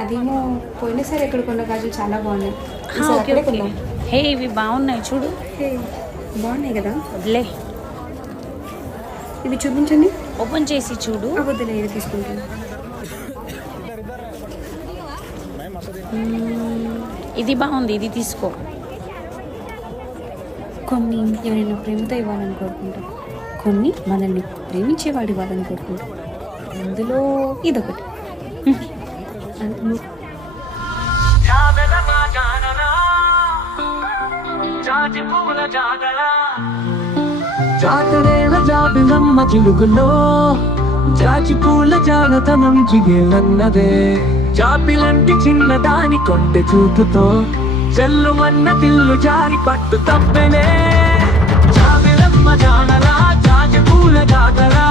అదేమో పోయినసారి ఎక్కడ కొన్న గాజులు చాలా బాగున్నాయి. Okay okay. హే ఇవి బాగున్నాయి చూడు. బాగున్నాయి కదా, వదిలే. ఇవి చూపించండి. ఓపెన్ చేసి చూడు. వద్దులే, ఇది తీసుకుంటాను. ఇది బాగుంది, ఇది తీసుకో. కొన్ని ఎవరైనా ప్రేమతో ఇవ్వాలని కోరుకుంటాం, కొన్ని మనల్ని ప్రేమించేవాడు ఇవ్వాలని కోరుకుంటాం. అందులో ఇదొకటి. జాతరేల జాబిలమ్మ చిలుకలో జాజి పూల జానతనం జిగేలన్నదే. జాబిలంటి చిన్నదాని కొంటె చూపుతో చెల్లుమన్న తిల్లు జారి పట్టు తప్పెనే. జాబిలమ్మ జానరా జాజి పూల జాతరా,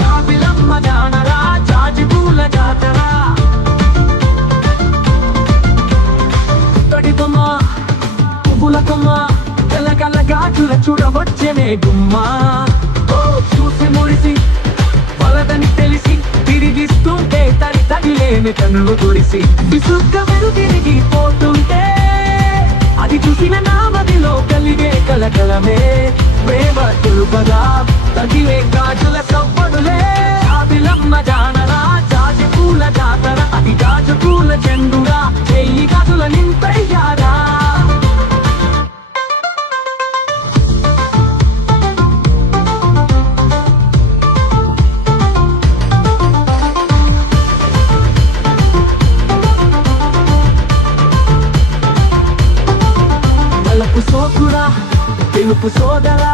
జాబిలమ్మ జానరా జాజి పూల జాతరా. తడిపమా పువ్వులకమ్మా తెల్లగల్ల గాజుల చూడవచ్చనే గుమ్మా. చూసి మురిసి వలదని తెలిసి తిరిగిస్తుంటే తడి తగిలేని కన్నులు తుడిసి విసుగ్గ తిరిగి పోతుంటే అది చూసిన నా మదిలో కలిగే కలకలమే. ప్రేమ తెలుపగా తగిలే గాజుల సవ్వడులే. జాబిలమ్మ జానరా జాజి పూల జాతర, అది గాజు పూల చెండుగా చెయ్యి గాజుల నింపయ్యారా. సోకురా తెలుపు సోదరా,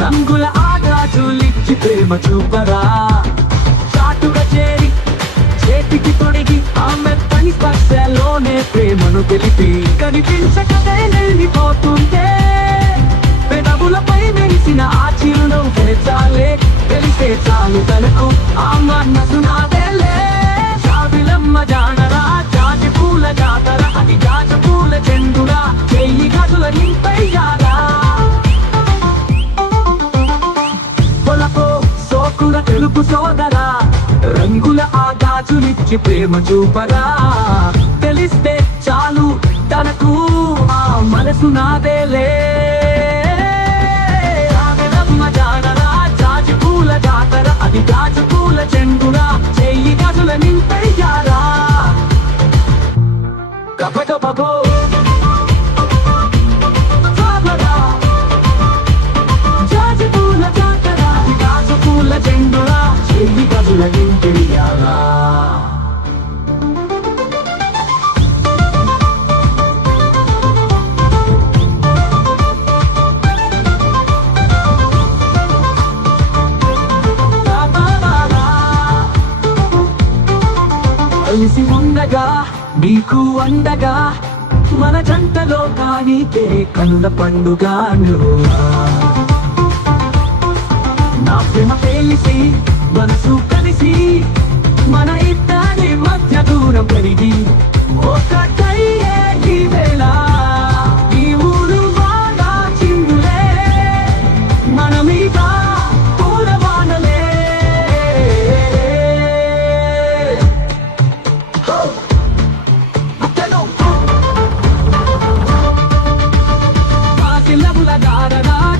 రంగుల ఆగాజులిచ్చి ప్రేమ చూపరా. చాటుగా చేరి చేతికి తొడిగి ఆమె పని స్పర్శలోనే ప్రేమను తెలిపి కనిపించకనే వెళ్ళిపోతుంటే పెదవులపై మెరిసిన ఆ చిరునవ్వు చాలే. తెలిసే చాలు తనకు ఆ మనసు నాదేలే. జాబిలమ్మ జానరా జాజి పూల జాతర, అది గాజు పూల చెండురా చెయ్యి గాజుల నింపయ్యారా. పొలకో సోకుల తెలుపు సోదరా, రంగుల ఆ గాజులిచ్చి ప్రేమ చూపరా. తెలిస్తే చాలు తనకు ఆ మనసు నాదేలే. జాబిలమ్మ జానరా జాజి పూల జాతర, అది గాజు పూల చెండురా చెయ్యి గాజుల నింపయ్యారా. కపట బాబో జాజి పూల జాతర, అది గాజు పూల చెండురా చెయ్యి గాజుల నింపయ్యారా. కలిసి ఉండగా నీకు అండగా మన జంటలో కానీకే కనుల పండుగ. నా ప్రేమ తెలిసి మనసు కలిసి మన ఇద్దరి మధ్య దూరం పెరిగి ఒకటయ్యే ఈ వేళ. ఈ ఊరు వాన చిందులే మన మీద పూలవానలే.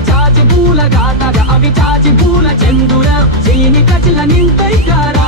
జాజి పూల గాతర, అవి జాజి పూల చెందుర చెయ్యిని కచిల నింపైకారా.